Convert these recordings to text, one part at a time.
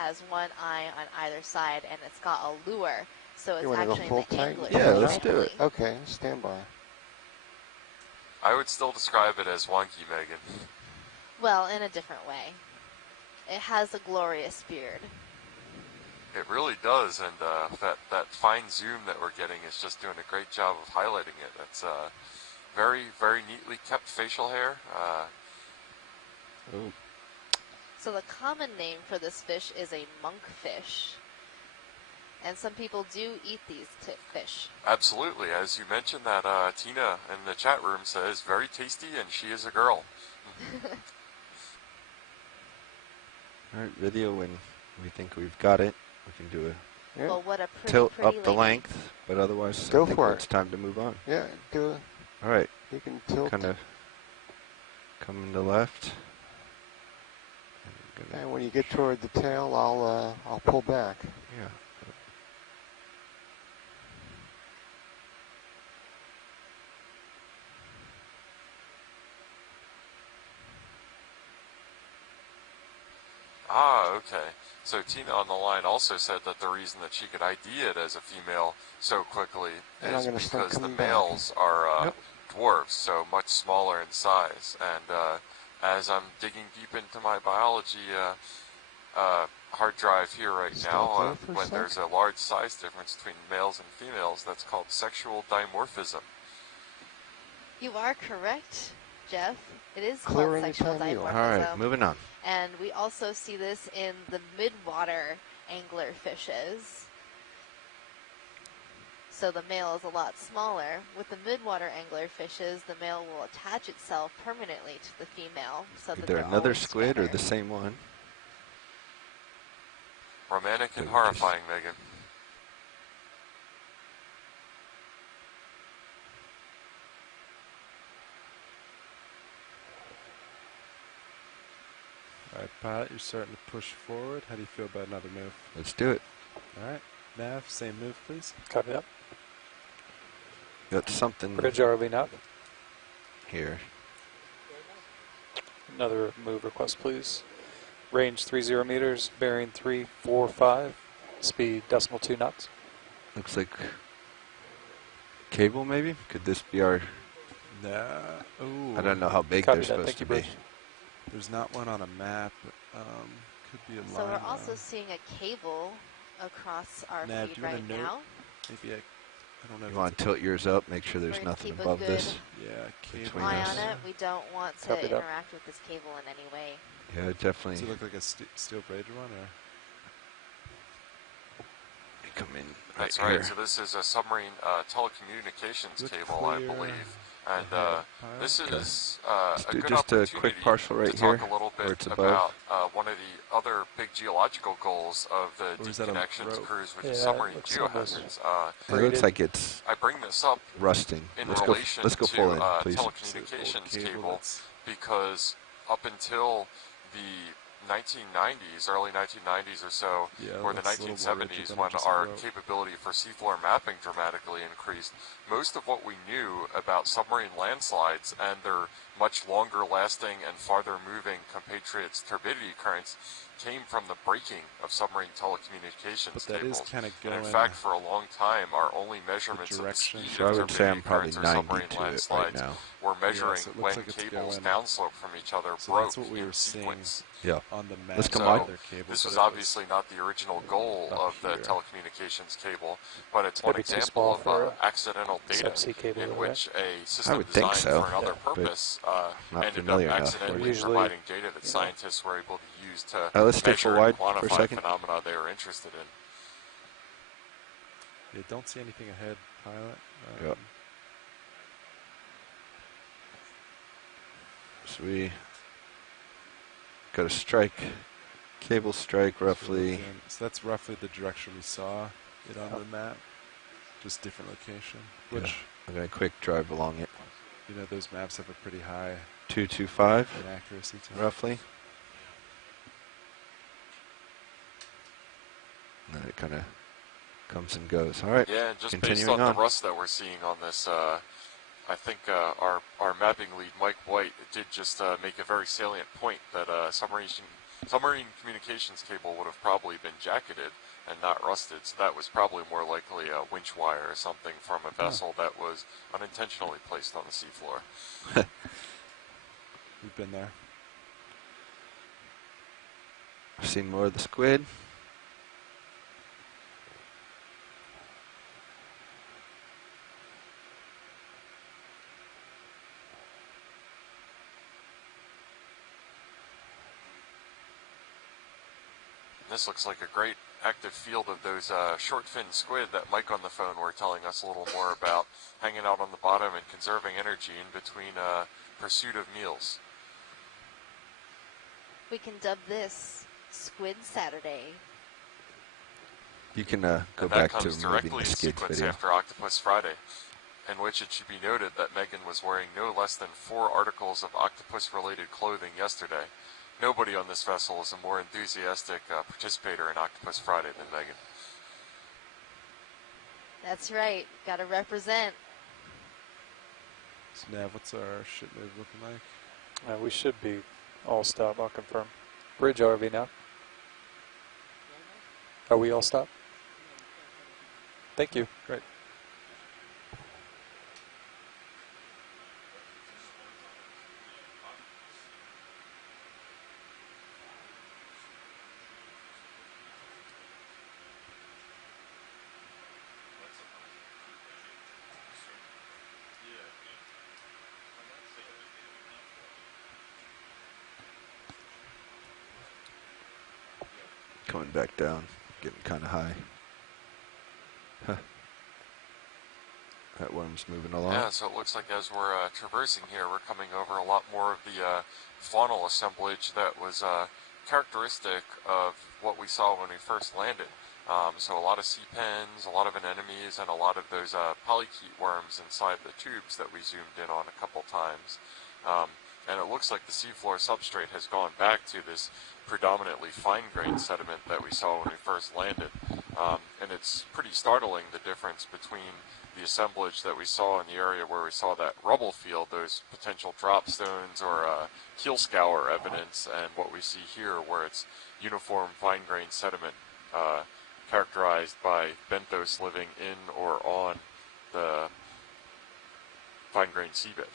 has one eye on either side, and it's got a lure. So it's You want to go actually full the tank? angler. Yeah, let's do it. Okay, stand by. I would still describe it as wonky, Megan. Well, in a different way. It has a glorious beard. It really does, and that fine zoom that we're getting is just doing a great job of highlighting it. It's very, very neatly kept facial hair. Ooh. So the common name for this fish is a monkfish. And some people do eat these fish. Absolutely. As you mentioned that Tina in the chat room says, very tasty, and she is a girl. All right, video when we think we've got it. We can do a Well, what a tilt pretty up the length, but otherwise Go I think for it's time to move on. Yeah, do it. All right. You can tilt. Kind of coming to left. And when you get toward the tail, I'll pull back. Yeah. Ah, okay. So Tina on the line also said that the reason that she could ID it as a female so quickly is because the males are dwarfs, so much smaller in size. And as I'm digging deep into my biology hard drive here right now, when there's a large size difference between males and females, that's called sexual dimorphism. You are correct, Jeff. It is Clear called sexual dimorphism. All right, moving on. And we also see this in the midwater angler fishes. So the male is a lot smaller. With the midwater angler fishes, the male will attach itself permanently to the female. So that Either another squid or the same one. Romantic and horrifying, Megan. All right, Pilot, you're starting to push forward. How do you feel about another move? Let's do it. All right, Nav, same move, please. Copy that. Got something Bridge ROV nav. here. Another move request, please. Range 30 meters, bearing 345, speed .2 knots. Looks like cable, maybe? Could this be our... Nah. Ooh. I don't know how big Copy they're that. supposed Thank to you, be. Bridge. There's not one on a map. Could be a line. So we're also seeing a cable across our Nav, feed do you want right to note? now. Maybe I don't know. You if want to tilt yours up, make sure there's We're gonna nothing keep a above good this. Yeah, cable. Between Eye us. on it. We don't want to Copy that. interact with this cable in any way. Yeah, Does definitely. it look like a steel braided one, or? Come in That's right right. here. So this is a submarine telecommunications Look cable, I clear believe. And ahead, this pilot. is a good Just a opportunity quick partial right to talk here, a little where bit it's above. about one of the other big geological goals of the Or is Deep that a Connections rope? cruise, which Yeah, is it submarine looks almost geohazards. It looks like it's I bring this up rusting. in Let's relation go to full in, please. telecommunications Cable cable that's- because up until the 1990s, early 1990s or so, Yeah, or the looks a little more rigid 1970s, than when just a our rope. capability for seafloor mapping dramatically increased, most of what we knew about submarine landslides and their much longer lasting and farther moving compatriots turbidity currents came from the breaking of submarine telecommunications But that is cables. kind of And going in fact, for a long time, our only measurements of the direction. speed So I of would say I'm turbidity probably currents or 90 submarine to it right landslides now. were measuring so it looks when like it's cables going- downslope from each other So broke that's what we in were seeing sequence. Yeah. on the map. Let's come So on. Their cables, this was but it obviously not the original goal up of the here. telecommunications cable, but it's It's one maybe too example small of for a accidental data subsea cable, in right? which a system would think designed so, for another yeah, but purpose not ended up familiar enough. accidentally Usually, providing data that you know. scientists were able to use to Let's stay measure full and wide for a quantify second. phenomena they were interested in. Yeah, don't see anything ahead, pilot. Yep. So we got a strike, cable strike roughly. So that's roughly the direction we saw it on the map, just different location. Which, I'm going to quick drive along it. you know, those maps have a pretty high 225 inaccuracy to them. roughly. And then it kind of comes and goes. All right. Yeah, and just based continuing on on. the rust that we're seeing on this, I think our mapping lead, Mike White, did just make a very salient point that submarine communications cable would have probably been jacketed and not rusted, so that was probably more likely a winch wire or something from a vessel that was unintentionally placed on the seafloor. We've been there. I've seen more of the squid. This looks like a great active field of those short-finned squid that Mike on the phone were telling us a little more about, hanging out on the bottom and conserving energy in between pursuit of meals. We can dub this Squid Saturday. You can go and back that to comes removing directly the in skids sequence video. after Octopus Friday, in which it should be noted that Megan was wearing no less than 4 articles of octopus-related clothing yesterday. Nobody on this vessel is a more enthusiastic participator in Octopus Friday than Megan. That's right. Gotta represent. So Nav, what's our ship move looking like? We should be all stop. I'll confirm. Bridge RV now. Are we all stop? Thank you. Great. Coming back down, getting kind of high. Huh. That worm's moving along. Yeah, so it looks like as we're traversing here, we're coming over a lot more of the faunal assemblage that was characteristic of what we saw when we first landed. So a lot of sea pens, a lot of anemones, and a lot of those polychaete worms inside the tubes that we zoomed in on a couple times. And it looks like the seafloor substrate has gone back to this predominantly fine-grained sediment that we saw when we first landed. And it's pretty startling, the difference between the assemblage that we saw in the area where we saw that rubble field, those potential drop stones or keel scour evidence, and what we see here where it's uniform fine-grained sediment characterized by benthos living in or on the fine-grained seabed.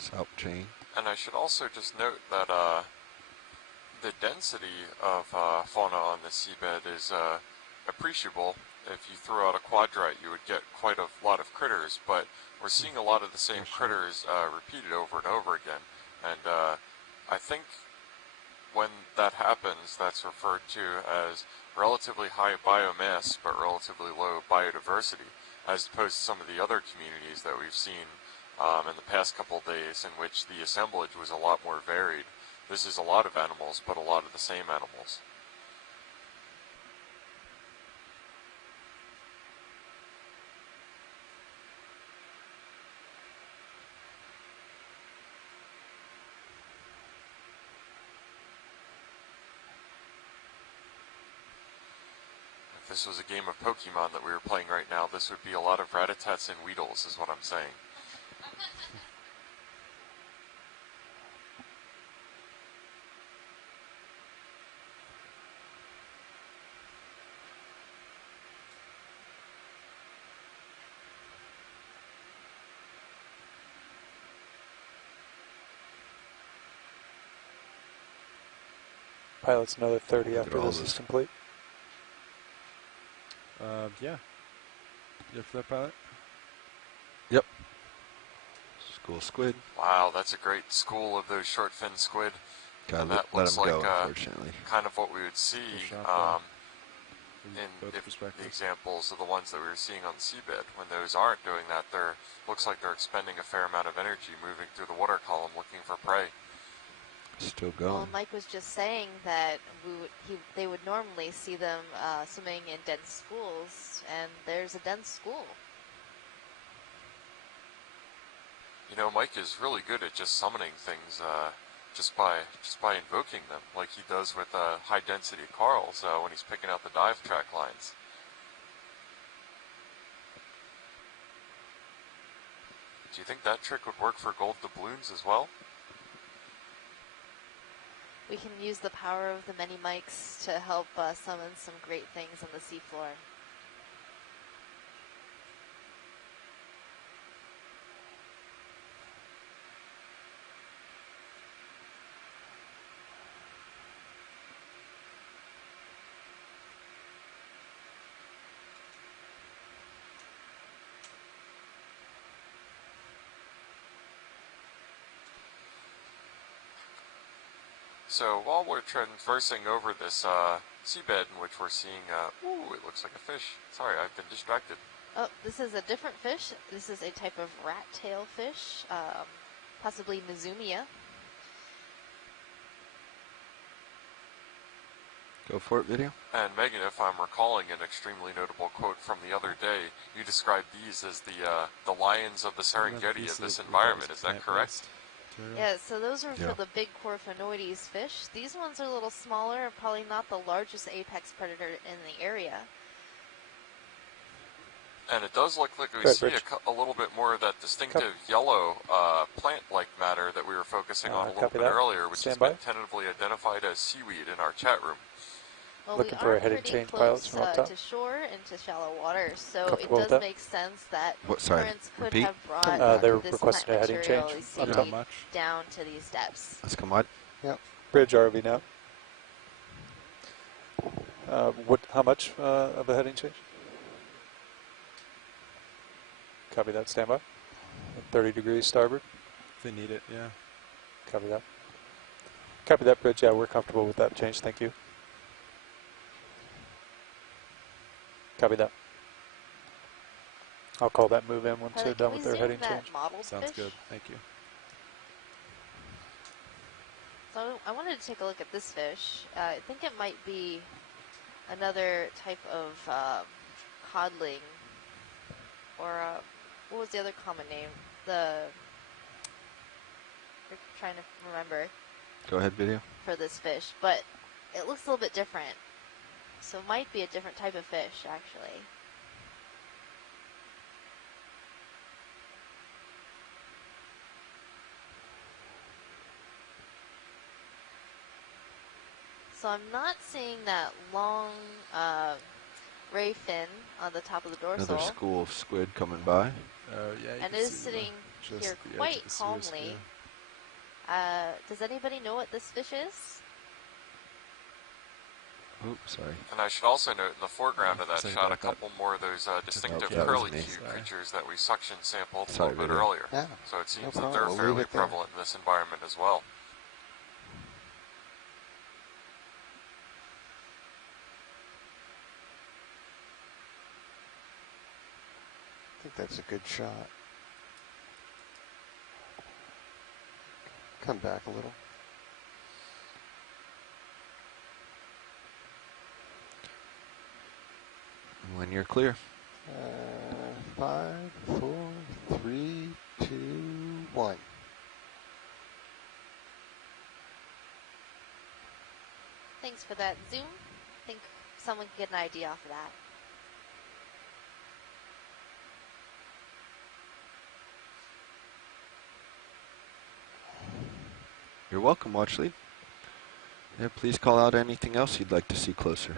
Salp chain. And I should also just note that the density of fauna on the seabed is appreciable. If you threw out a quadrite, you would get quite a lot of critters, but we're seeing a lot of the same critters repeated over and over again. And I think when that happens, that's referred to as relatively high biomass, but relatively low biodiversity, as opposed to some of the other communities that we've seen in the past couple days, in which the assemblage was a lot more varied. This is a lot of animals, but a lot of the same animals. If this was a game of Pokemon that we were playing right now, this would be a lot of Ratatats and Weedles, is what I'm saying. Pilots another 30 after this is complete. Yeah. You up for that, pilot? Yep. school squid. Wow, that's a great school of those short fin squid. Gotta And that let looks them like go, unfortunately. kind of what we would see Good shot there. in Both the perspectives. examples of the ones that we were seeing on the seabed. When those aren't doing that, they're looks like they're expending a fair amount of energy moving through the water column looking for prey. Still going. Well, Mike was just saying that they would normally see them swimming in dense schools, and there's a dense school. You know, Mike is really good at just summoning things just by invoking them, like he does with high density corals when he's picking out the dive track lines. Do you think that trick would work for gold doubloons as well? We can use the power of the many mics to help summon some great things on the seafloor. So while we're traversing over this seabed in which we're seeing, ooh, it looks like a fish. Sorry, I've been distracted. Oh, this is a different fish. This is a type of rat tail fish, possibly Mizumia. Go for it, video. And Megan, if I'm recalling an extremely notable quote from the other day, you described these as the lions of the Serengeti of this environment. Is that correct? Yeah, so those are Yeah. for the big Corphinoides fish. These ones are a little smaller, probably not the largest apex predator in the area. And it does look like we Good, see Rich. a little bit more of that distinctive yellow plant-like matter that we were focusing on a little copy bit that. earlier, which Stand has by. been tentatively identified as seaweed in our chat room. Well, Looking we for a are heading pretty change, close pilots from up top. to shore into shallow water, so it Comfortable with does that? make sense that What, sorry, currents could repeat? have brought They're this requesting plant a heading material, change. seaweed, How much? down to these depths. Let's come on. Bridge ROV now. How much of a heading change? Copy that. Stand by. 30 degrees starboard. If they need it, yeah. Copy that. Copy that, Bridge. Yeah, we're comfortable with that change. Thank you. Copy that. I'll call that move in once Tyler, they're can done we with their zoom heading that change. mottled Sounds fish? good. Thank you. So I wanted to take a look at this fish. I think it might be another type of codling, or what was the other common name? We're trying to remember Go ahead, video. for this fish, but it looks a little bit different. So it might be a different type of fish, actually. So I'm not seeing that long ray fin on the top of the dorsal. Another school of squid coming by. Yeah, you And can it is see sitting just here the edge quite of the Suez, calmly. yeah. Does anybody know what this fish is? Oops, sorry. And I should also note in the foreground of that Sorry shot a about that. couple more of those distinctive yeah, that was curly me. Q Sorry. creatures that we suction sampled a Sorry, little bit video. earlier. Yeah, So it seems no that they're problem. We'll leave fairly it there. prevalent in this environment as well. I think that's a good shot. Come back a little. When you're clear. 5, 4, 3, 2, 1. Thanks for that zoom. I think someone can get an idea off of that. You're welcome, watch lead. Yeah, please call out anything else you'd like to see closer.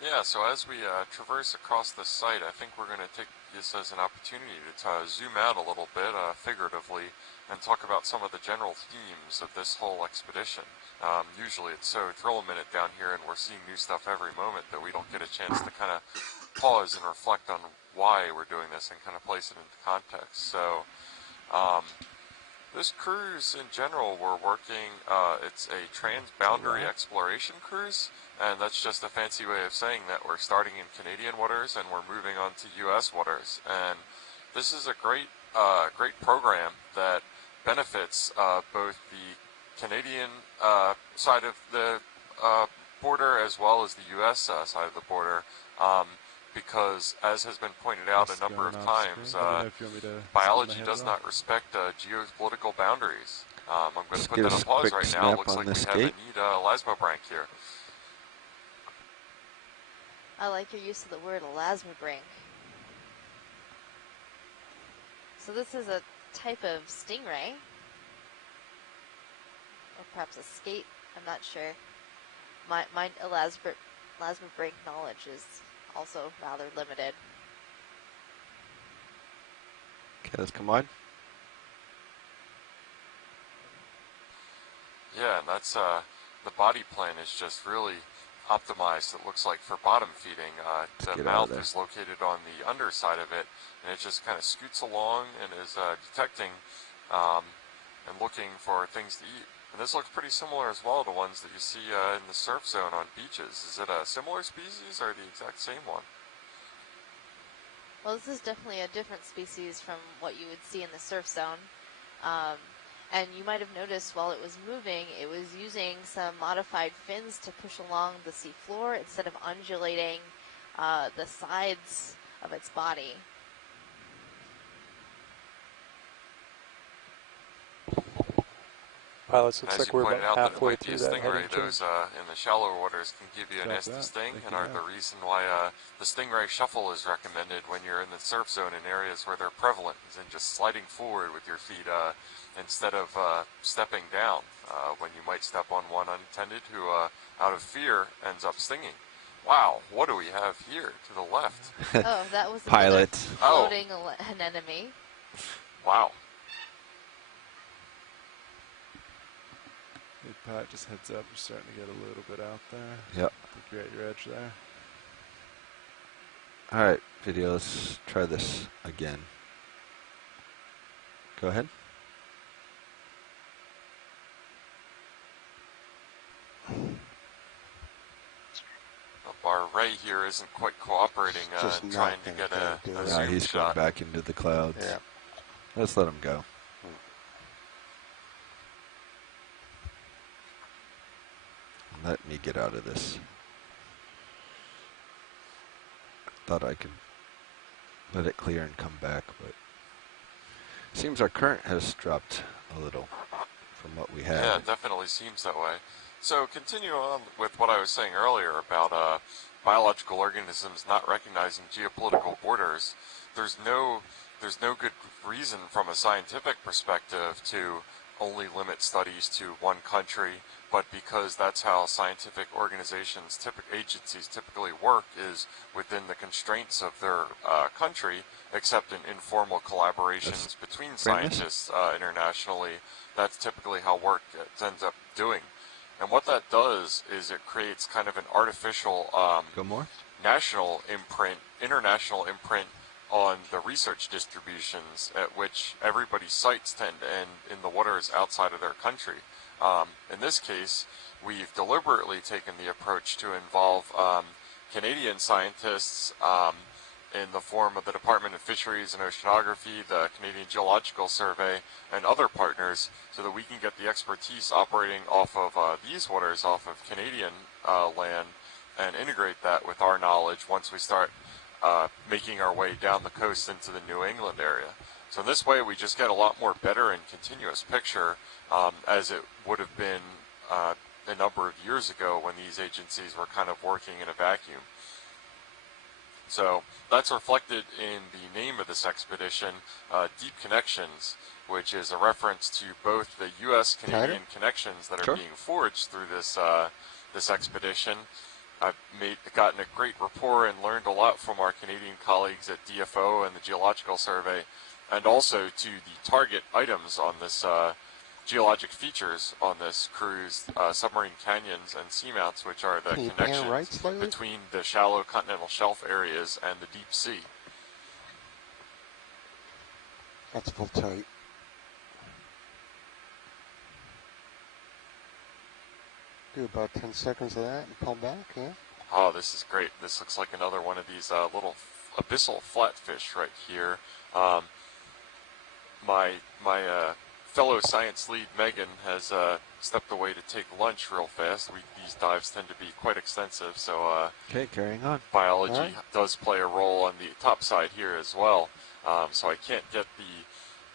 Yeah, so as we traverse across the site, I think we're going to take this as an opportunity to zoom out a little bit, figuratively, and talk about some of the general themes of this whole expedition. Usually it's so thrill-a-minute down here, and we're seeing new stuff every moment that we don't get a chance to kind of pause and reflect on why we're doing this and kind of place it into context. So, this cruise in general, we're working, it's a trans-boundary exploration cruise, and that's just a fancy way of saying that we're starting in Canadian waters and we're moving on to U.S. waters. And this is a great program that benefits both the Canadian side of the border as well as the U.S. Side of the border, because, as has been pointed out a number of times, biology does not respect geopolitical boundaries. I'm going to put that on pause right now. It looks like we have a neat elasmobranch here. I like your use of the word elasmobranch. So this is a type of stingray, or perhaps a skate. I'm not sure. My elasmobranch knowledge is also rather limited. Okay, let's come on. Yeah, and that's the body plan is just really optimized, it looks like, for bottom feeding. The mouth is located on the underside of it, and it just kind of scoots along and is detecting and looking for things to eat. And this looks pretty similar as well to ones that you see in the surf zone on beaches. Is it a similar species or the exact same one? Well, this is definitely a different species from what you would see in the surf zone. And you might have noticed while it was moving, it was using some modified fins to push along the seafloor instead of undulating the sides of its body. Pilots, looks like we're about halfway through that stingray. Those in the shallower waters can give you a nasty sting, and are the reason why the stingray shuffle is recommended when you're in the surf zone in areas where they're prevalent, and just sliding forward with your feet instead of stepping down when you might step on one unattended who, out of fear, ends up stinging. Wow, what do we have here to the left? Oh, that was pilot floating an enemy. Wow. Hey, Pat, just heads up. You're starting to get a little bit out there. Yep. I think you're at your edge there. All right, video, let's try this again. Go ahead. Our Ray here isn't quite cooperating, trying to get a zoom he's shot. going back into the clouds. Yeah. Let's let him go. Let me get out of this. Thought I could let it clear and come back, but seems our current has dropped a little from what we had. Yeah, it definitely seems that way. So continue on with what I was saying earlier about biological organisms not recognizing geopolitical borders. There's no good reason from a scientific perspective to only limit studies to one country, but because that's how scientific organizations, agencies typically work, is within the constraints of their country, except in informal collaborations between scientists internationally. That's typically how work ends up doing. And what that does is it creates kind of an artificial national imprint, international imprint on the research distributions at which everybody's sites tend to end in the waters outside of their country. In this case, we've deliberately taken the approach to involve Canadian scientists in the form of the Department of Fisheries and Oceanography, the Canadian Geological Survey, and other partners, so that we can get the expertise operating off of these waters, off of Canadian land, and integrate that with our knowledge once we start making our way down the coast into the New England area. So in this way, we just get a lot more better and continuous picture, as it would have been a number of years ago when these agencies were kind of working in a vacuum. So that's reflected in the name of this expedition, Deep Connections, which is a reference to both the U.S.-Canadian connections that are being forged through this this expedition, I've gotten a great rapport and learned a lot from our Canadian colleagues at DFO and the Geological Survey, and also to the target items on this geologic features on this cruise, submarine canyons and seamounts, which are the connections between the shallow continental shelf areas and the deep sea. That's full tight. Do about 10 seconds of that and pull back, yeah? Oh, this is great. This looks like another one of these little abyssal flatfish right here. My fellow science lead, Megan, has stepped away to take lunch real fast. These dives tend to be quite extensive, so okay, carrying on. Biology does play a role on the top side here as well. So I can't get the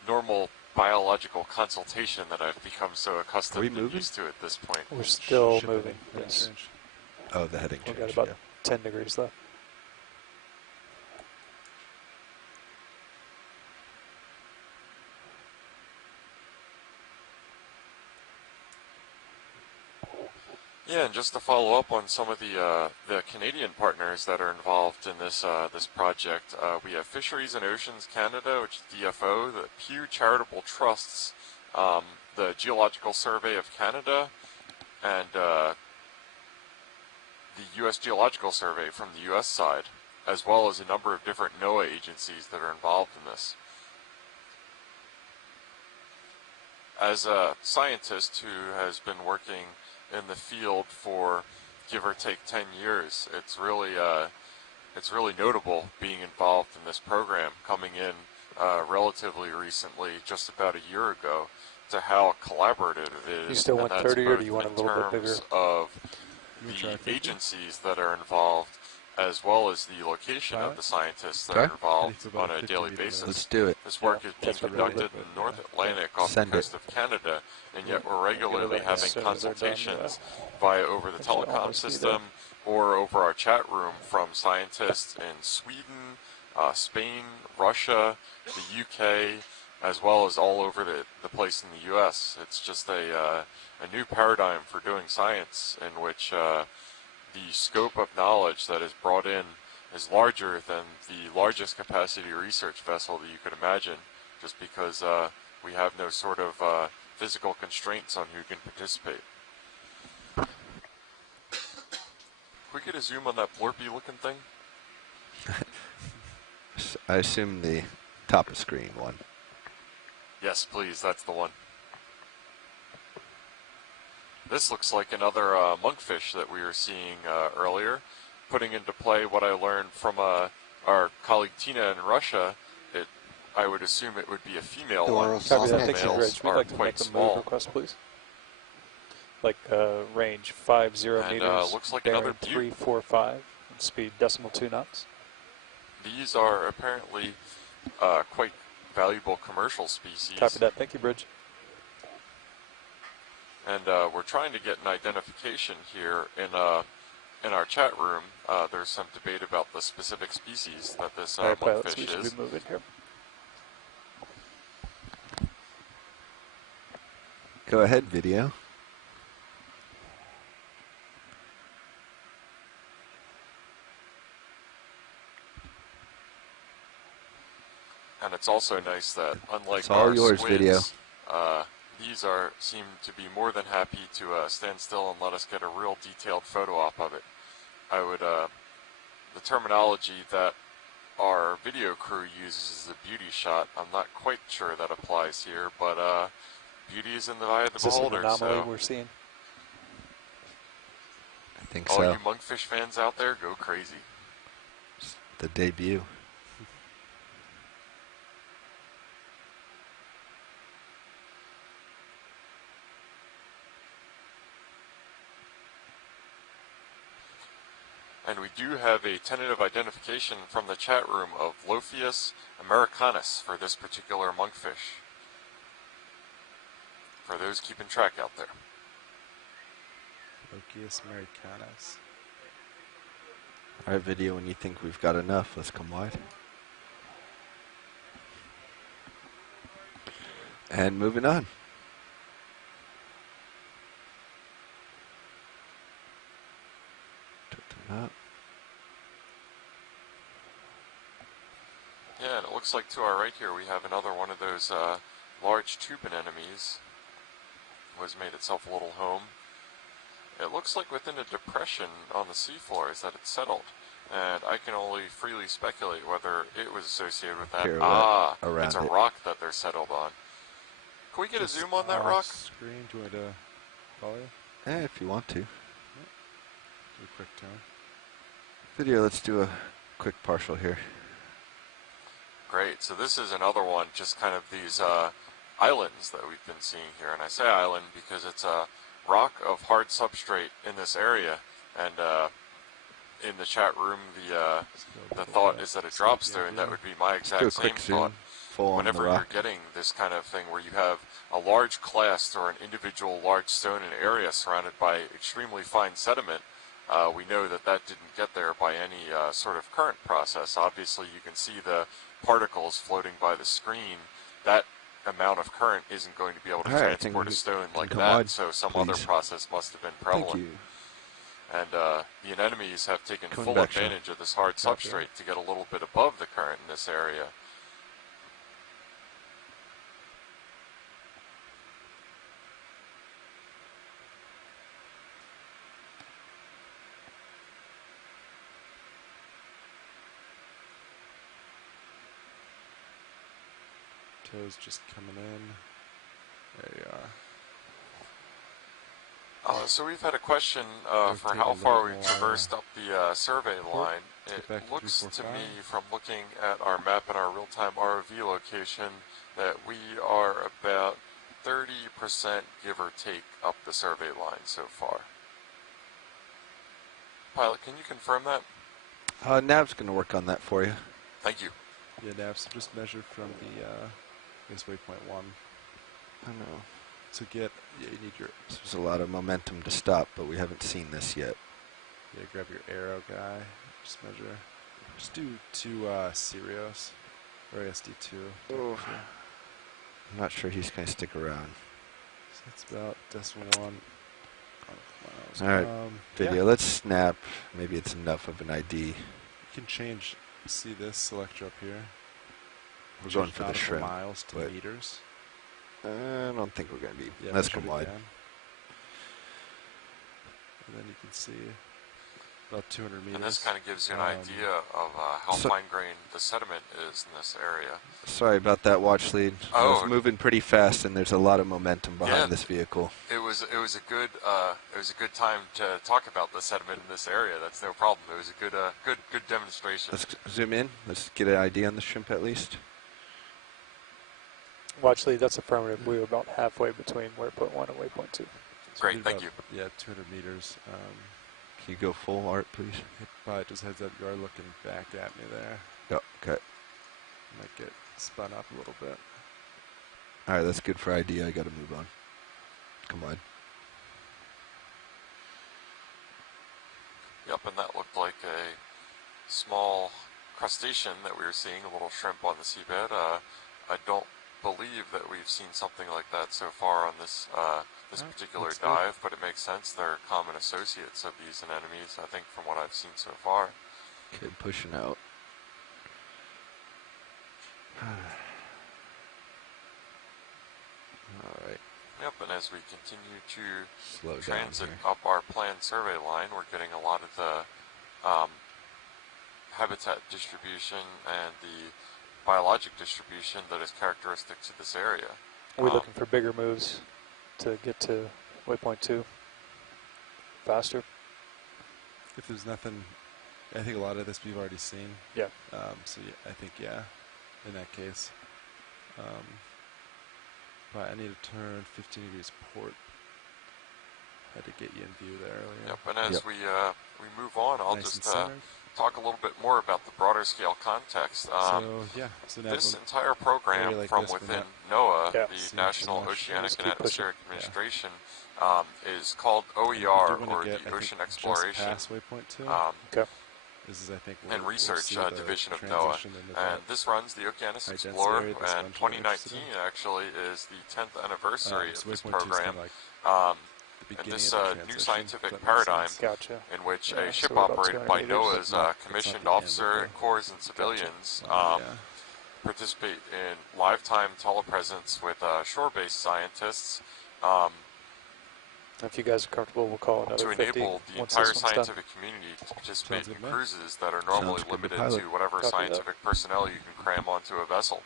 normal biological consultation that I've become so accustomed and used to at this point. We're still moving. Yes. Oh, the heading change. We've got about 10 degrees left. Yeah, and just to follow up on some of the Canadian partners that are involved in this this project, we have Fisheries and Oceans Canada, which is DFO, the Pew Charitable Trusts, the Geological Survey of Canada, and the U.S. Geological Survey from the U.S. side, as well as a number of different NOAA agencies that are involved in this. As a scientist who has been working in the field for give or take 10 years, it's really notable being involved in this program, coming in relatively recently, just about a year ago, to how collaborative it is. You still want 30, or do you want a little bit bigger? Of the agencies that are involved, as well as the location of the scientists that are involved on a daily basis. Let's do it. This work is being conducted in the North Atlantic off the coast of Canada, and yet we're regularly having consultations via over the telecom system or over our chat room from scientists in Sweden, Spain, Russia, the UK, as well as all over the place in the US. It's just a new paradigm for doing science in which the scope of knowledge that is brought in is larger than the largest capacity research vessel that you could imagine, just because we have no sort of physical constraints on who can participate. Can we get a zoom on that blurpy looking thing? I assume the top of screen one. Yes, please, that's the one. This looks like another monkfish that we were seeing earlier. Putting into play what I learned from our colleague Tina in Russia, I would assume it would be a female one. Copy that. Thank you, Males Reg. We'd are like to quite make a small. move request, please. Like range 50 meters, looks like bearing another butte. 345, and speed 2 knots. These are apparently quite valuable commercial species. Copy that. Thank you, Bridge. And we're trying to get an identification here in our chat room. There's some debate about the specific species that this All right, pilots, monkfish we should is. be moving here. Go ahead, video. And it's also nice that, unlike It's all our yours, squids, video. these seem to be more than happy to stand still and let us get a real detailed photo op of it. I would, the terminology that our video crew uses is a beauty shot. I'm not quite sure that applies here, but beauty is in the eye of the beholder. Is this an anomaly So we're seeing? I think all so. you monkfish fans out there, go crazy. The debut. And we do have a tentative identification from the chat room of Lophius americanus for this particular monkfish. For those keeping track out there. Okeanos americanus. All right, video, when you think we've got enough, let's come wide. And moving on. Yeah, and it looks like to our right here we have another one of those large tube anemones. Was made itself a little home. It looks like within a depression on the seafloor is that it's settled. And I can only freely speculate whether it was associated with that. It's a rock that they're settled on. Can we get a zoom on that rock? Screen. Do you want to follow you? Yeah, if you want to. Do a quick turn. Video, let's do a quick partial here. Great. So this is another one, just kind of these islands that we've been seeing here. And I say island because it's a rock of hard substrate in this area. And in the chat room, the thought is that a drop stone. That would be my exact same thought. Whenever you're getting this kind of thing where you have a large clast or an individual large stone in an area surrounded by extremely fine sediment, we know that that didn't get there by any sort of current process. Obviously, you can see the particles floating by the screen. That amount of current isn't going to be able to transport a stone like that, so some other process must have been prevalent. Thank you. And the anemones have taken full advantage of this hard substrate to get a little bit above the current in this area. Toes just coming in. There you are. So we've had a question for how far we've traversed up the survey line. It looks to me, from looking at our map and our real-time ROV location, that we are about 30%, give or take, up the survey line so far. Pilot, can you confirm that? Nav's going to work on that for you. Thank you. Yeah, Nav, so just measure from the, I guess, waypoint 1. I know. To get, yeah, you need your... There's a lot of momentum to stop, but we haven't seen this yet. Yeah, grab your arrow guy. Just measure. Just do 2 Sirius, or SD2. Oh. I'm not sure he's going to stick around. So that's about decimal 1. Alright, video, let's snap. Maybe it's enough of an ID. You can change, see this selector up here. We're going for the shrimp. Miles to meters. I don't think we're going to be. Let's go wide. And then you can see about 200 meters. And this kind of gives you an idea of how fine-grained the sediment is in this area. Sorry about that, watch lead. I was moving pretty fast, and there's a lot of momentum behind this vehicle. It was a good time to talk about the sediment in this area. That's no problem. It was a good demonstration. Let's zoom in. Let's get an ID on the shrimp at least. Watch lead, that's affirmative. We were about halfway between waypoint 1 and waypoint 2. Great, thank you. Yeah, 200 meters. Can you go full, Art, please? Probably just heads up. You are looking back at me there. Yep, okay. Might get spun up a little bit. All right, that's good for ID. I got to move on. Come on. Yep, and that looked like a small crustacean that we were seeing, a little shrimp on the seabed. I don't believe that we've seen something like that so far on this this particular dive, but it makes sense. They're common associates of these anemones, I think, from what I've seen so far. Okay, pushing out. All right. Yep, and as we continue to slow transit up our planned survey line, we're getting a lot of the habitat distribution and the biologic distribution that is characteristic to this area. Are we looking for bigger moves to get to waypoint 2 faster? If there's nothing, I think a lot of this we've already seen. Yeah. So yeah, I think, yeah, in that case. But I need to turn 15 degrees port. Had to get you in view there earlier. Yep, and as we move on, I'll just talk a little bit more about the broader scale context. So this entire program from within NOAA, the National Oceanic and Atmospheric Administration, is called OER, or the Ocean Exploration This is, I think, and Research Division of NOAA. And this runs the Okeanos Explorer, and 2019 actually is the 10th anniversary of this program. in this of the new transition, scientific if that makes paradigm, sense. Gotcha. in which Yeah, a ship so we're about operated 200 by meters. NOAA's But not commissioned the end of officer, the- corps, and civilians yeah. participate in lifetime telepresence with shore-based scientists If you guys are comfortable, we'll call another to 50 enable the once entire this one's done. scientific community to participate Sounds in good, man. cruises that are normally Sounds good to limited pilot. to whatever Copy that. scientific personnel you can cram onto a vessel.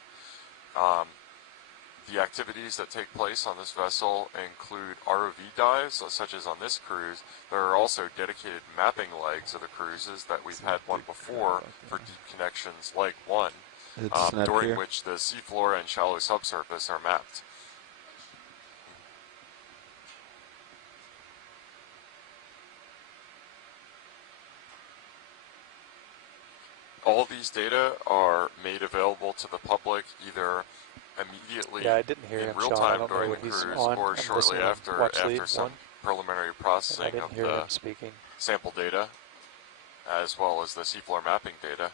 The activities that take place on this vessel include ROV dives, such as on this cruise. There are also dedicated mapping legs of the cruises that we've had one before for deep connections, leg 1, It's not during here. which the seafloor and shallow subsurface are mapped. All these data are made available to the public either immediately Yeah, I didn't hear in him, real Sean. I time don't know during what the he's cruise on. or I'm shortly listening on after watch lead some 1. preliminary I processing didn't of hear the him speaking. sample data as well as the seafloor mapping data.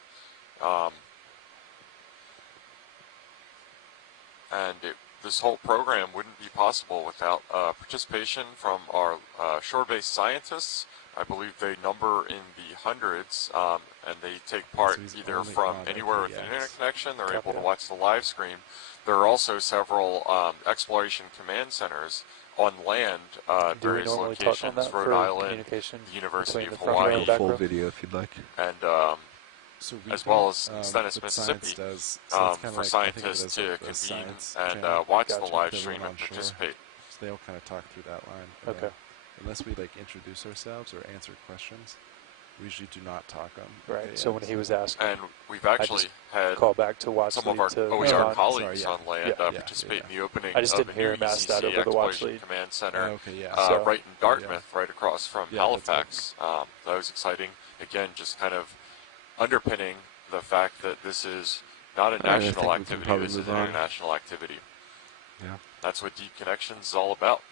This whole program wouldn't be possible without participation from our shore-based scientists. I believe they number in the hundreds, and they take part he's either only from on anywhere with EX. an internet connection. They're Copy able to that. watch the live stream. There are also several exploration command centers on land at Do we various normally touch on locations, that Rhode for Island, communication the University between of the front row Hawaii, and back Full row? video if you'd like. and So we as don't, well as Stennis, but Mississippi, science does, so it's kinda for like, I think of it scientists as to like the convene science and channel. watch Gotcha. the live They stream run and on shore. participate. So they all kind of talk through that line. And Okay. then unless we like introduce ourselves or answer questions, we usually do not talk on. Right. So when he was asking, And we've actually had call back to watch some lead of our to OER Sean. colleagues Sorry, on land Yeah. participate in the opening I just of didn't the hear new him ask that ECC over the watch Exploration lead. Command Center okay, yeah. So- right in Dartmouth, right across from Yeah, that's Halifax. That was exciting. Again, just kind of underpinning the fact that this is not a All right, I national think we can activity, probably this is move an on. international activity. Yeah. That's what Deep Connections is all about.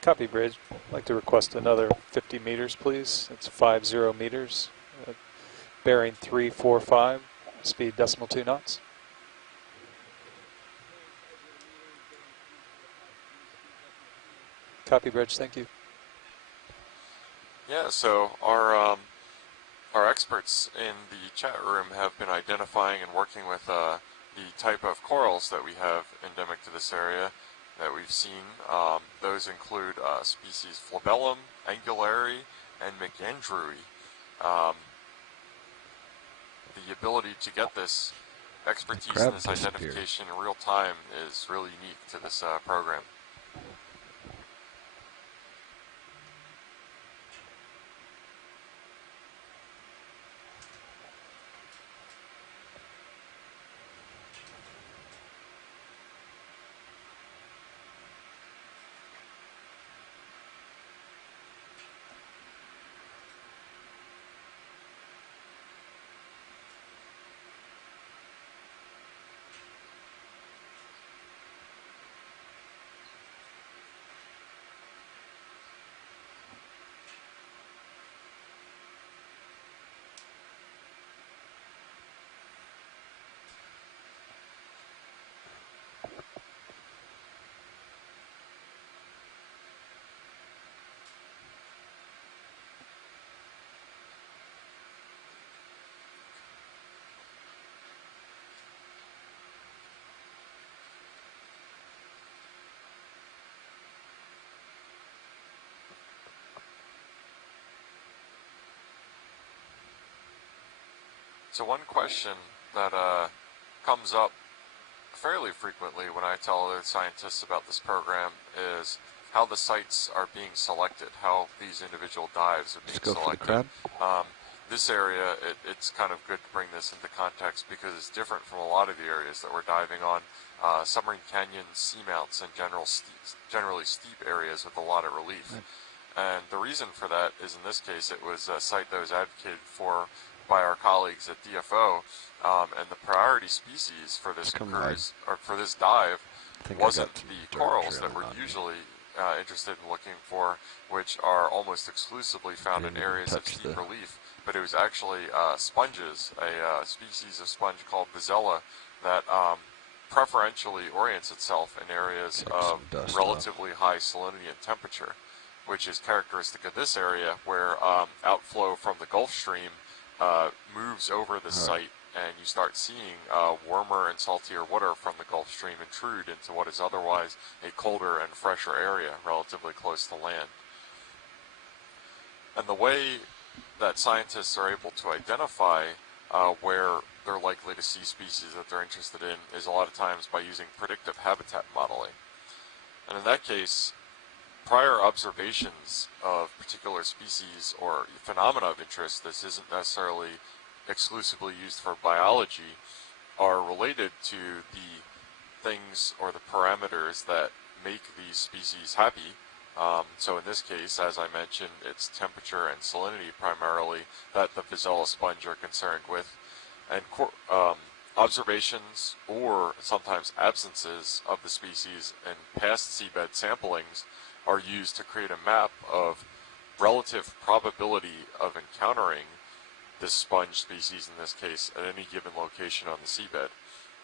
Copy, Bridge. I'd like to request another 50 meters, please. It's 50 meters. Bearing 345, speed decimal 2 knots. Copy, Bridge. Thank you. Yeah, so our experts in the chat room have been identifying and working with the type of corals that we have endemic to this area that we've seen. Those include species Flabellum, Angulari, and McAndrewi. The ability to get this expertise crab and this disappeared. identification in real time is really unique to this program. So one question that comes up fairly frequently when I tell other scientists about this program is how the sites are being selected, how these individual dives are being Let's go for the selected. crab. This area, it's kind of good to bring this into context because it's different from a lot of the areas that we're diving on. Submarine canyons, seamounts, and generally steep areas with a lot of relief. And the reason for that is, in this case, it was a site that was advocated for by our colleagues at DFO, and the priority species for this cruise, or for this dive, I think I wasn't got some the dirt corals that trailing were on me. usually interested in looking for, which are almost exclusively found in Didn't even areas of touch steep the- relief. But it was actually sponges, a species of sponge called Vazella, that preferentially orients itself in areas Take of some dust relatively high salinity and temperature, which is characteristic of this area where outflow from the Gulf Stream moves over the site, and you start seeing warmer and saltier water from the Gulf Stream intrude into what is otherwise a colder and fresher area relatively close to land. And the way that scientists are able to identify where they're likely to see species that they're interested in is a lot of times by using predictive habitat modeling. And in that case, prior observations of particular species or phenomena of interest, this isn't necessarily exclusively used for biology, are related to the things or the parameters that make these species happy. So in this case, as I mentioned, it's temperature and salinity primarily that the Vazella sponge are concerned with. And observations or sometimes absences of the species in past seabed samplings are used to create a map of relative probability of encountering this sponge species, in this case, at any given location on the seabed.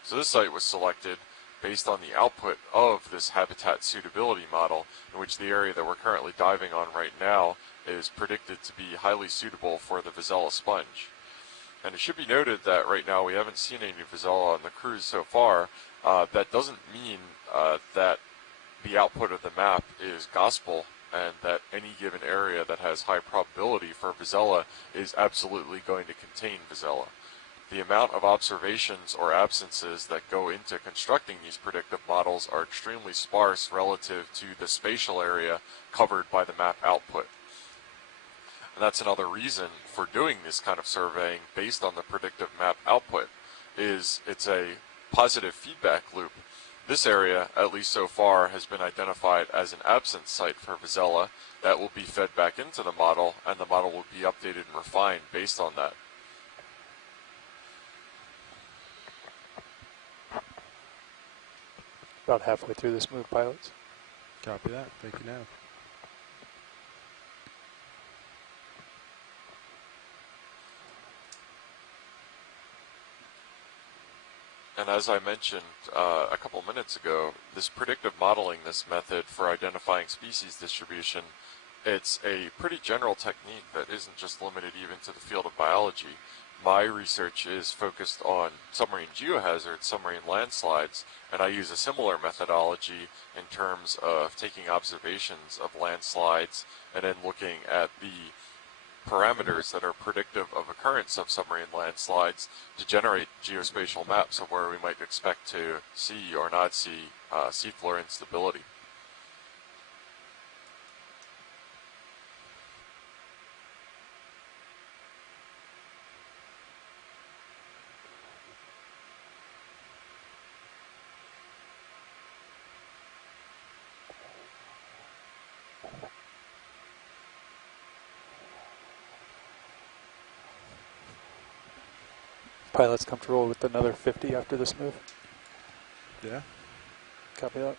So this site was selected based on the output of this habitat suitability model, in which the area that we're currently diving on right now is predicted to be highly suitable for the Vazella sponge. And it should be noted that right now we haven't seen any Vazella on the cruise so far. That doesn't mean that the output of the map is gospel, and that any given area that has high probability for Vazella is absolutely going to contain Vazella. The amount of observations or absences that go into constructing these predictive models are extremely sparse relative to the spatial area covered by the map output. And that's another reason for doing this kind of surveying based on the predictive map output, is it's a positive feedback loop. This area, at least so far, has been identified as an absence site for Vazella that will be fed back into the model, and the model will be updated and refined based on that. About halfway through this move, pilots. Copy that. Thank you, Nav. And as I mentioned a couple minutes ago, this predictive modeling, this method for identifying species distribution, it's a pretty general technique that isn't just limited even to the field of biology. My research is focused on submarine geohazards, submarine landslides, and I use a similar methodology in terms of taking observations of landslides and then looking at the parameters that are predictive of occurrence of submarine landslides to generate geospatial maps of where we might expect to see or not see seafloor instability. Pilots comfortable with another 50 after this move? Yeah. Copy that.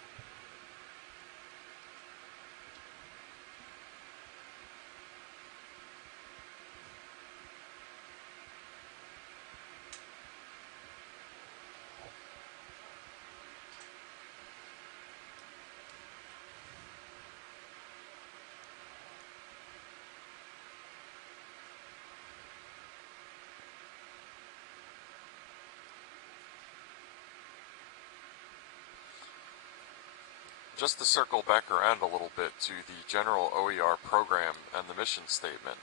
Just to circle back around a little bit to the general OER program and the mission statement.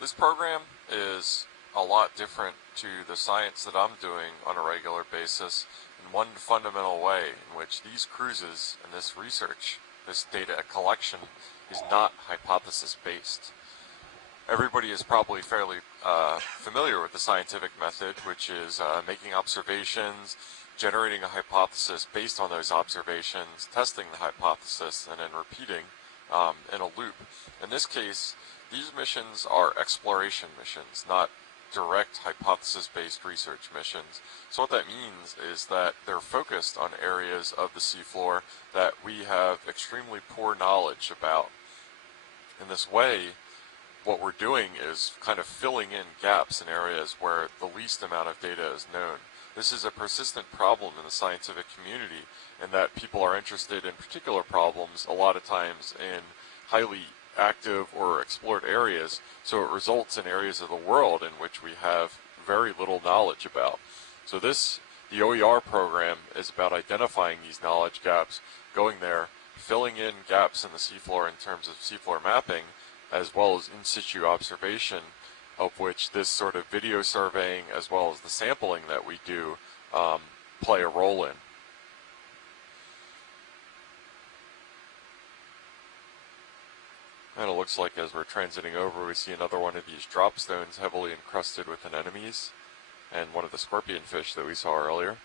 This program is a lot different to the science that I'm doing on a regular basis in one fundamental way, in which these cruises and this research, this data collection, is not hypothesis-based. Everybody is probably fairly familiar with the scientific method, which is making observations, generating a hypothesis based on those observations, testing the hypothesis, and then repeating in a loop. In this case, these missions are exploration missions, not direct hypothesis-based research missions. So what that means is that they're focused on areas of the seafloor that we have extremely poor knowledge about. In this way, what we're doing is kind of filling in gaps in areas where the least amount of data is known. This is a persistent problem in the scientific community, in that people are interested in particular problems a lot of times in highly active or explored areas, so it results in areas of the world in which we have very little knowledge about. So the OER program is about identifying these knowledge gaps, going there, filling in gaps in the seafloor in terms of seafloor mapping, as well as in situ observation, of which this sort of video surveying as well as the sampling that we do play a role in. And it looks like as we're transiting over, we see another one of these drop stones heavily encrusted with anemones, and one of the scorpion fish that we saw earlier.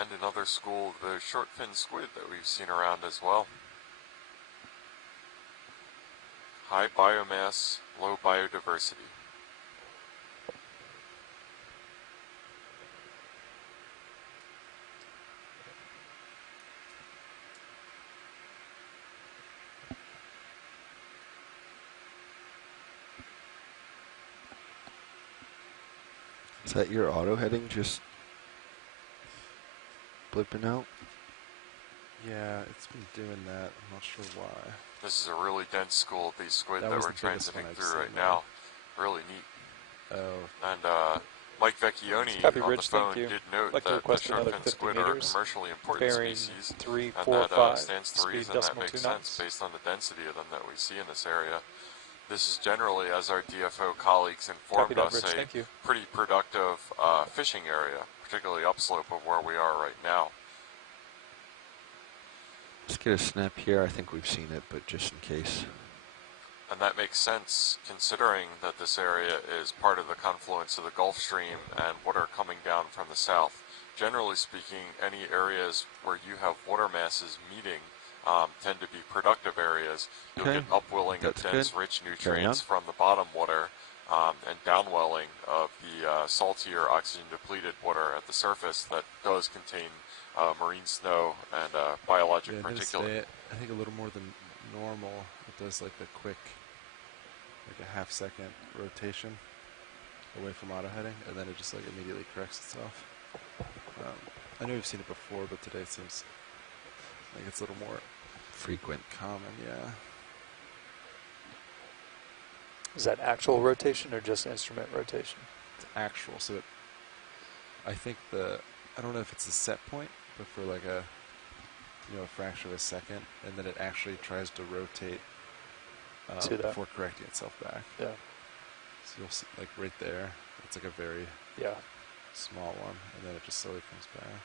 And another school of the short-fin squid that we've seen around as well. High biomass, low biodiversity. Is that your auto heading just blipping out? Yeah, it's been doing that. I'm not sure why. This is a really dense school of these squid that was we're the biggest one transiting I've through seen, right now. Really neat. Oh, And Mike Vecchione Copy, on Rich, the phone thank you. did note Like to that the request another short-fin 50 squid meters, are commercially important bearing species, 345, and that stands to speed reason that decimal makes 2 sense knots. based on the density of them that we see in this area. This is generally, as our DFO colleagues informed Copy that, us, Rich, a thank you. pretty productive fishing area, particularly upslope of where we are right now. Let's get a snap here. I think we've seen it, but just in case. And that makes sense considering that this area is part of the confluence of the Gulf Stream and water coming down from the south. Generally speaking, any areas where you have water masses meeting tend to be productive areas. You'll Okay. get upwelling of That's dense, good. rich Carry nutrients on. from the bottom water and downwelling of the saltier, oxygen-depleted water at the surface that does contain marine snow and biologic yeah, particulate. I think a little more than normal. It does like the quick, like a half-second rotation away from auto heading, and then it just like immediately corrects itself. I know we've seen it before, but today it seems like it's a little more Frequent. common. Yeah. Is that actual rotation or just instrument rotation? It's actual, so I think I don't know if it's a set point, but for like a fraction of a second, and then it actually tries to rotate To that. before correcting itself back. Yeah. So you'll see, like right there, it's like a very Yeah. small one, and then it just slowly comes back.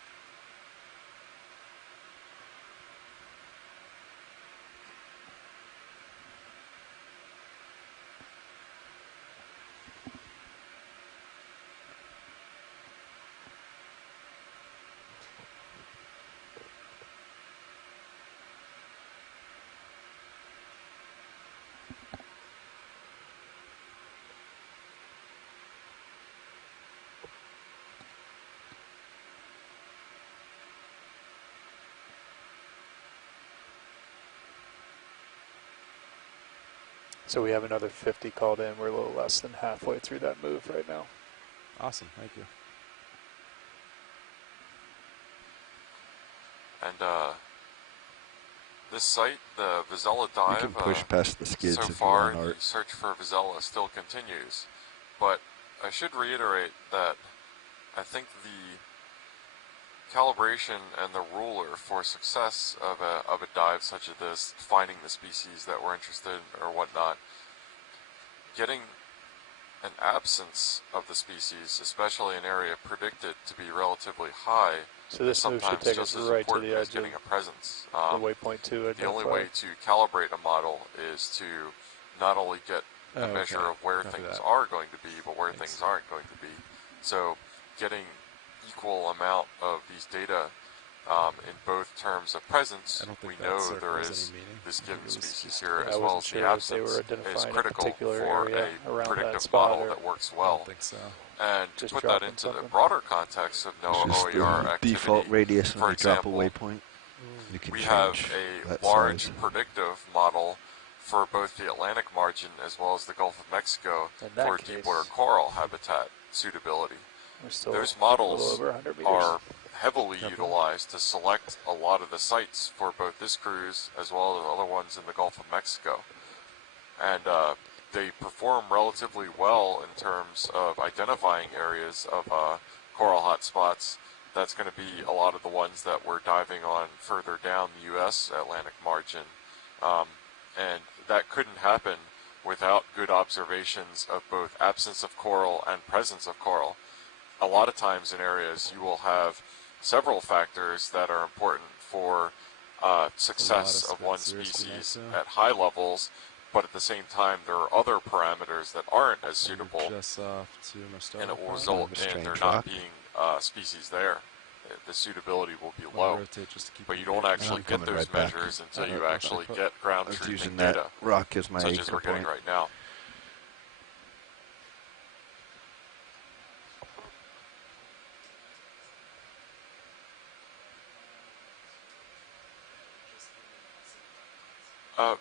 So we have another 50 called in. We're a little less than halfway through that move right now. Awesome, thank you. And this site, the Vazella You dive, can push past the skids so if you far want, the Art. search for Vazella still continues. But I should reiterate that I think the calibration and the ruler for success of a dive such as this, finding the species that we're interested in or whatnot, getting an absence of the species, especially an area predicted to be relatively high, so this move should sometimes take just us as right to important the as edge of getting a presence. the waypoint 2. The only way to calibrate a model is to not only get a measure of where things are going to be, but where things aren't going to be. So getting equal amount of these data in both terms of presence, we know there is this given species here, as well as the absence, is critical for a predictive model that works well. I think so. And to put that into the broader context of NOAA Just OER the activity, default radius when for you drop a example, waypoint. You can we change have a that large size. predictive model for both the Atlantic margin as well as the Gulf of Mexico for deepwater coral habitat suitability. Those models are heavily utilized to select a lot of the sites for both this cruise as well as other ones in the Gulf of Mexico. And they perform relatively well in terms of identifying areas of coral hotspots. That's going to be a lot of the ones that we're diving on further down the U.S. Atlantic margin. And that couldn't happen without good observations of both absence of coral and presence of coral. A lot of times in areas you will have several factors that are important for success of one species at high levels, but at the same time there are other parameters that aren't as suitable, and it will result in there not being species there. The suitability will be low, but you don't actually get those measures until you actually get ground truthing data, rock as my such as we're getting right now.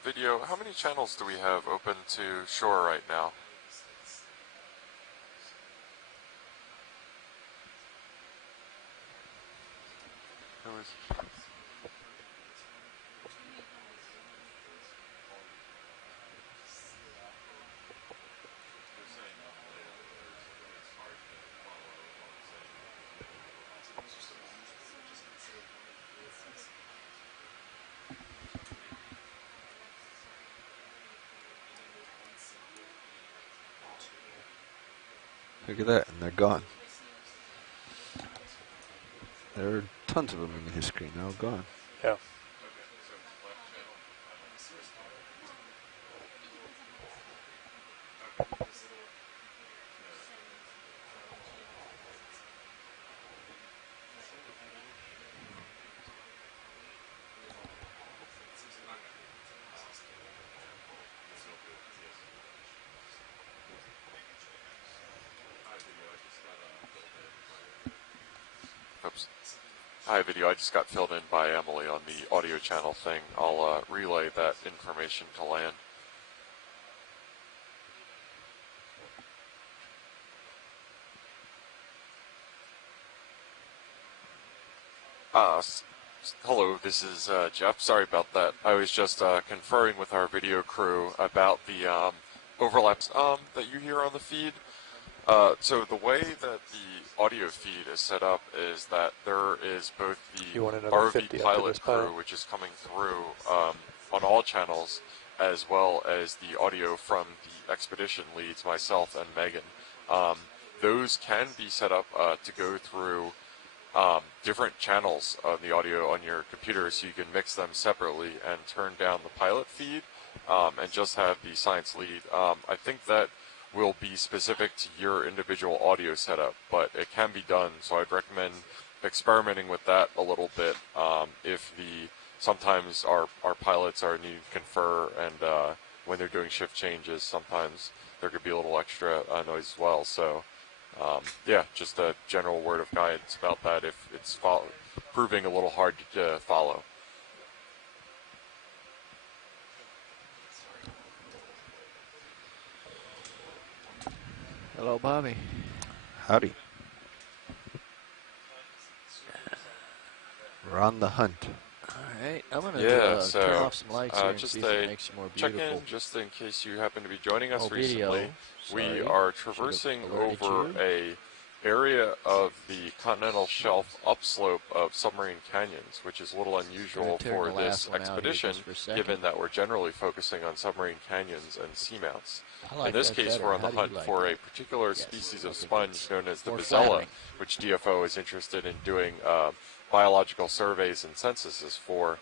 Video, how many channels do we have open to shore right now? Look at that, and they're gone. There are tons of them in the history now, gone. Yeah. Oops. Hi, video. I just got filled in by Emily on the audio channel thing. I'll relay that information to land. Hello, this is Jeff. Sorry about that. I was just conferring with our video crew about the overlaps that you hear on the feed. So the way that the audio feed is set up is that there is both the ROV pilot crew, which is coming through on all channels, as well as the audio from the expedition leads, myself and Megan. Those can be set up to go through different channels of the audio on your computer, so you can mix them separately and turn down the pilot feed and just have the science lead. I think that will be specific to your individual audio setup, but it can be done, so I'd recommend experimenting with that a little bit. If sometimes our pilots are needing to confer, and when they're doing shift changes, sometimes there could be a little extra noise as well. So yeah, just a general word of guidance about that if it's proving a little hard to follow. Hello, Bobby. Howdy. We're on the hunt. All right, I'm going to so, turn off some lights here and just see if it makes you more beautiful. Check-in, just in case you happen to be joining us video. recently. We are traversing over a area of the continental shelf upslope of submarine canyons, which is a little unusual for this expedition, given that we're generally focusing on submarine canyons and seamounts. In this case, we're on the hunt for a particular species of sponge known as the Vazella, which DFO is interested in doing biological surveys and censuses for.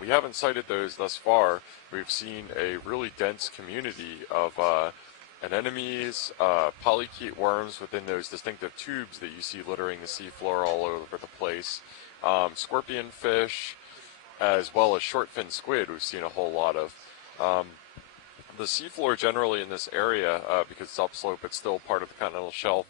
We haven't sighted those thus far. We've seen a really dense community of anemones, polychaete worms within those distinctive tubes that you see littering the seafloor all over the place, scorpion fish, as well as short-fin squid we've seen a whole lot of. The seafloor generally in this area, because it's upslope, it's still part of the continental shelf,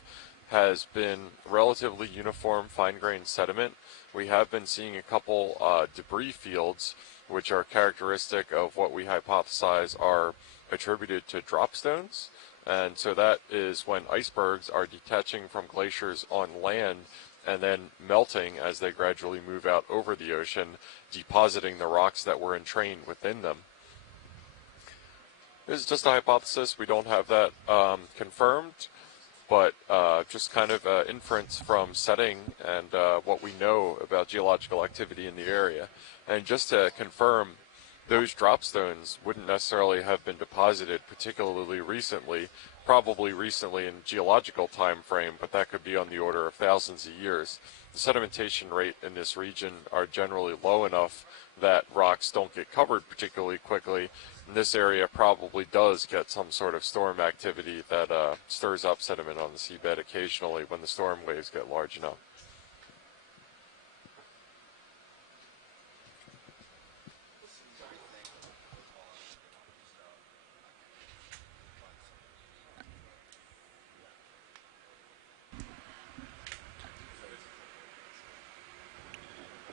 has been relatively uniform, fine-grained sediment. We have been seeing a couple debris fields, which are characteristic of what we hypothesize are attributed to drop stones. And so that is when icebergs are detaching from glaciers on land and then melting as they gradually move out over the ocean, depositing the rocks that were entrained within them. This is just a hypothesis. We don't have that confirmed, but just kind of inference from setting and what we know about geological activity in the area. And just to confirm, those drop stones wouldn't necessarily have been deposited particularly recently, probably recently in geological time frame, but that could be on the order of thousands of years. The sedimentation rate in this region are generally low enough that rocks don't get covered particularly quickly. And this area probably does get some sort of storm activity that stirs up sediment on the seabed occasionally when the storm waves get large enough.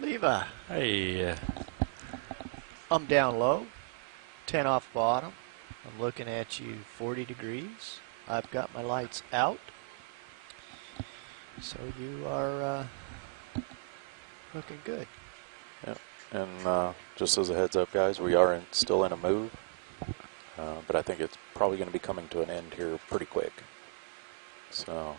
Levi. Hey. I'm down low, 10 off bottom. I'm looking at you 40 degrees. I've got my lights out. So you are looking good. Yep. And just as a heads up, guys, we are still in a move. But I think it's probably going to be coming to an end here pretty quick. So...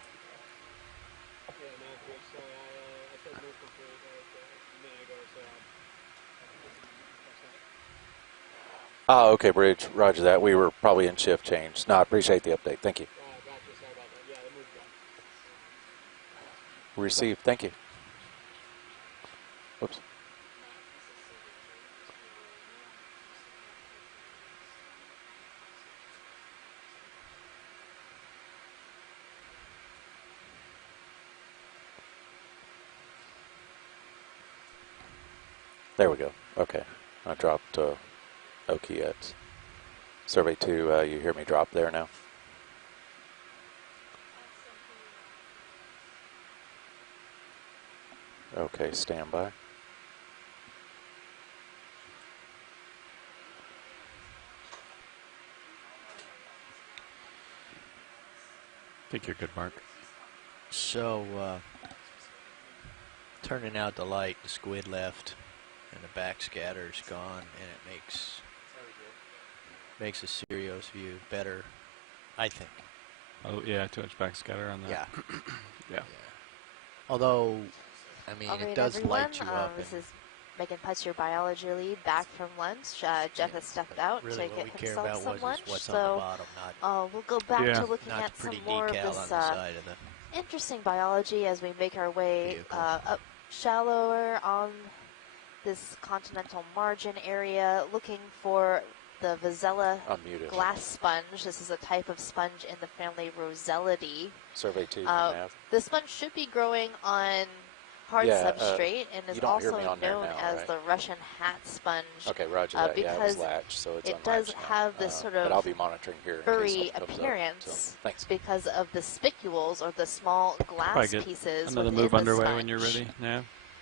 okay, Bridge. Roger that. We were probably in shift change. No, I appreciate the update. Thank you. Received. Thank you. Whoops. There we go. Okay. I dropped Okeanos. Survey 2, you hear me drop there now? Okay, stand by. I think you're good, Mark. So, turning out the light, the squid left, and the backscatter's gone, and it makes a serious view better, I think. Oh yeah, too much backscatter on that. Yeah. Yeah. Although, I mean, it does everyone. light you up. This is Megan Putz, your biology lead, back from lunch. Jeff has stepped out Really, to what get we care himself about some lunch. what's on the So bottom, we'll go back to looking not at the some pretty more of decal this on the side of the interesting biology as we make our way up shallower on this continental margin area, looking for the Vazella glass sponge. This is a type of sponge in the family Rosellidae. Survey 2 the sponge should be growing on hard substrate and is also known as the Russian hat sponge. Okay, roger that. Because it was latched, so it's it does have this sort of but I'll be monitoring here furry appearance so, thanks. because of the spicules or the small glass pieces. Another move underway when you're ready. Yeah.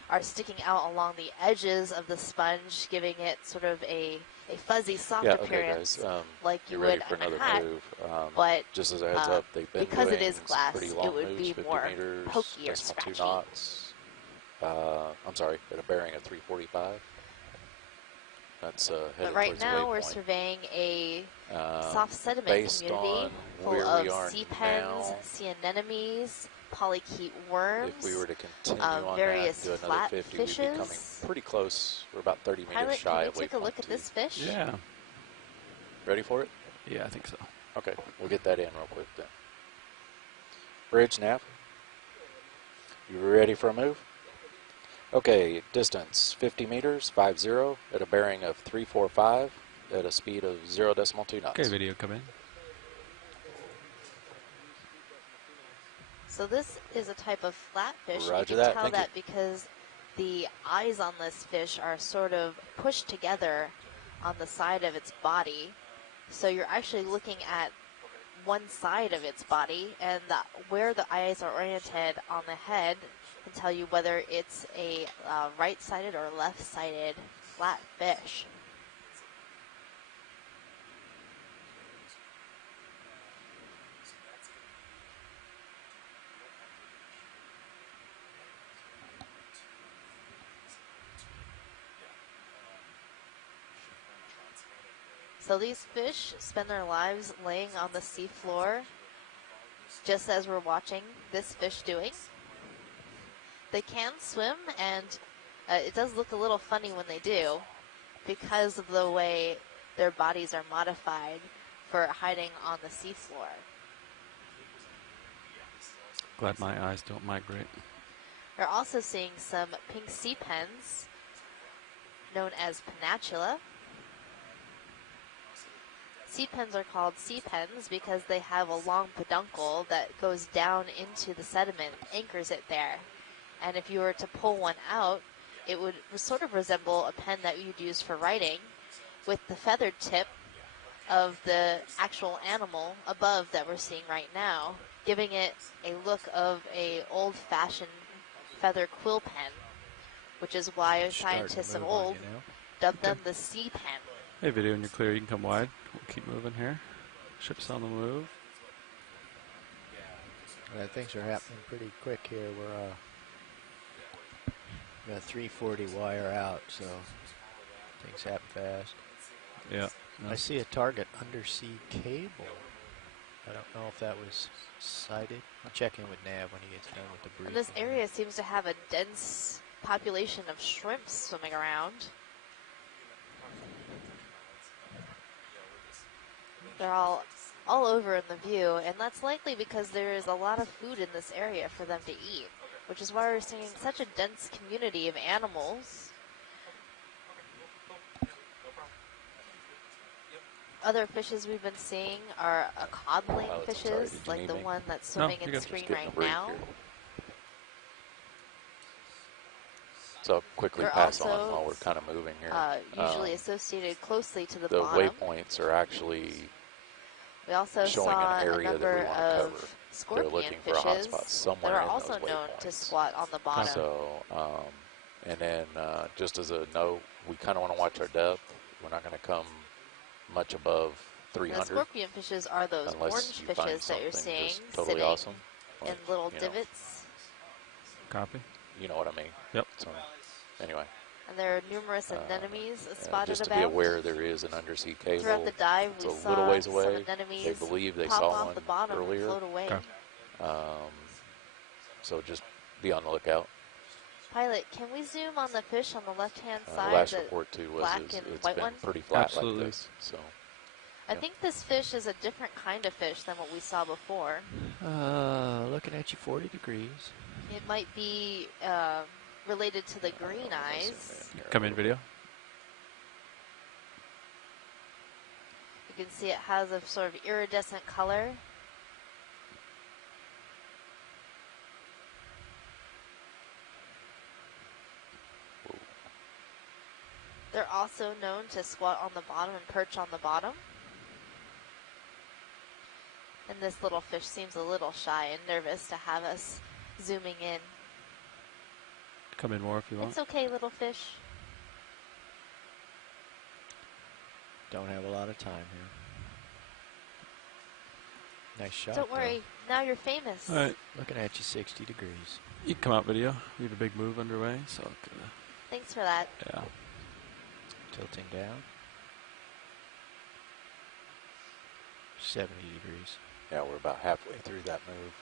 Are sticking out along the edges of the sponge, giving it sort of a fuzzy, soft appearance, like you would in a hat. But just as a heads up, they've been because doing it is glass, pretty long it would moves, be 50 more meters, pokey or 2 scratchy. knots. I'm sorry, at a bearing of 345. That's headed but right towards now, we're waypoint. surveying a soft sediment based community on full where of we are sea pens, now, sea anemones, polychaete worms. If we were to continue on that and various do another flat 50, we'd be coming fishes. pretty close. We're about 30 meters Pilot, shy can of we take a look at waypoint this 2. fish? Yeah. Ready for it? Yeah, I think so. Okay, we'll get that in real quick then. Bridge, nav. You ready for a move? Okay, distance 50 meters, 50, at a bearing of 345, at a speed of 0.2 knots. Okay, video come in. So this is a type of flatfish. Roger you can that, tell thank that you. because the eyes on this fish are sort of pushed together on the side of its body. So you're actually looking at one side of its body, and where the eyes are oriented on the head can tell you whether it's a right-sided or left-sided flatfish. So these fish spend their lives laying on the seafloor, just as we're watching this fish doing. They can swim, and it does look a little funny when they do, because of the way their bodies are modified for hiding on the seafloor. Glad my eyes don't migrate. We're also seeing some pink sea pens, known as pennatula. Sea pens are called sea pens because they have a long peduncle that goes down into the sediment, anchors it there. And if you were to pull one out, it would sort of resemble a pen that you'd use for writing, with the feathered tip of the actual animal above that we're seeing right now, giving it a look of a old-fashioned feather quill pen, which is why scientists of old dubbed them the sea pen. Hey, video, when you're clear, you can come wide. We'll keep moving here. Ship's on the move. Things are happening pretty quick here. We're got 340 wire out, so things happen fast. Yeah. I see a target undersea cable. I don't know if that was sighted. I'll check in with Nav when he gets done with the brief. And this area seems to have a dense population of shrimps swimming around. They're all over in the view, and that's likely because there is a lot of food in this area for them to eat, which is why we're seeing such a dense community of animals. Other fishes we've been seeing are codling fishes, like the one that's swimming in screen right now. Here. So I'll quickly They're pass also, on while we're kind of moving here. Usually associated closely to the the bottom. waypoints are actually We also showing saw an a area that we number want to of cover. scorpion They're looking for a fishes hotspot somewhere that are in also those known to waypoints. squat on the bottom. So, and then just as a note, we kind of want to watch our depth. We're not going to come much above 300. And the scorpion fishes are those orange fishes that you're seeing totally sitting awesome. Like, in little you know, divots. Copy. You know what I mean? Yep. So, anyway. And there are numerous anemones spotted just to about. be aware, there is an undersea cable. Throughout the dive, we it's a saw little ways some away. anemones They believe they pop saw off one the bottom earlier. and float away. Okay. So just be on the lookout. Pilot, can we zoom on the fish on the left-hand The side? last report too was black it's and been white one? pretty flat Absolutely. like this. So I think this fish is a different kind of fish than what we saw before. Looking at you 40 degrees. It might be related to the green eyes. Come in, video. You can see it has a sort of iridescent color. They're also known to squat on the bottom and perch on the bottom. And this little fish seems a little shy and nervous to have us zooming in. Come in more if you want. It's okay, little fish. Don't have a lot of time here. Nice shot. Don't worry, now you're famous. All right. Looking at you 60 degrees. You can come out, video. We have a big move underway, so Thanks for that. yeah. Tilting down. 70 degrees. yeah, we're about halfway through that move.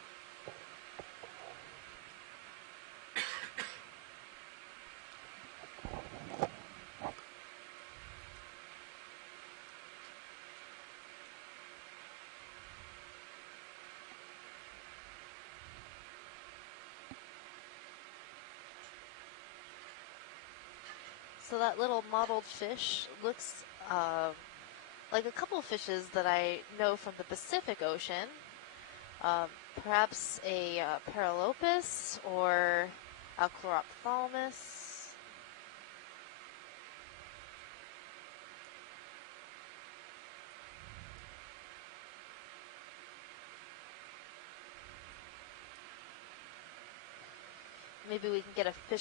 So that little mottled fish looks like a couple of fishes that I know from the Pacific Ocean. Perhaps a Paralopus or Alchlorophthalmus. Maybe we can get a fish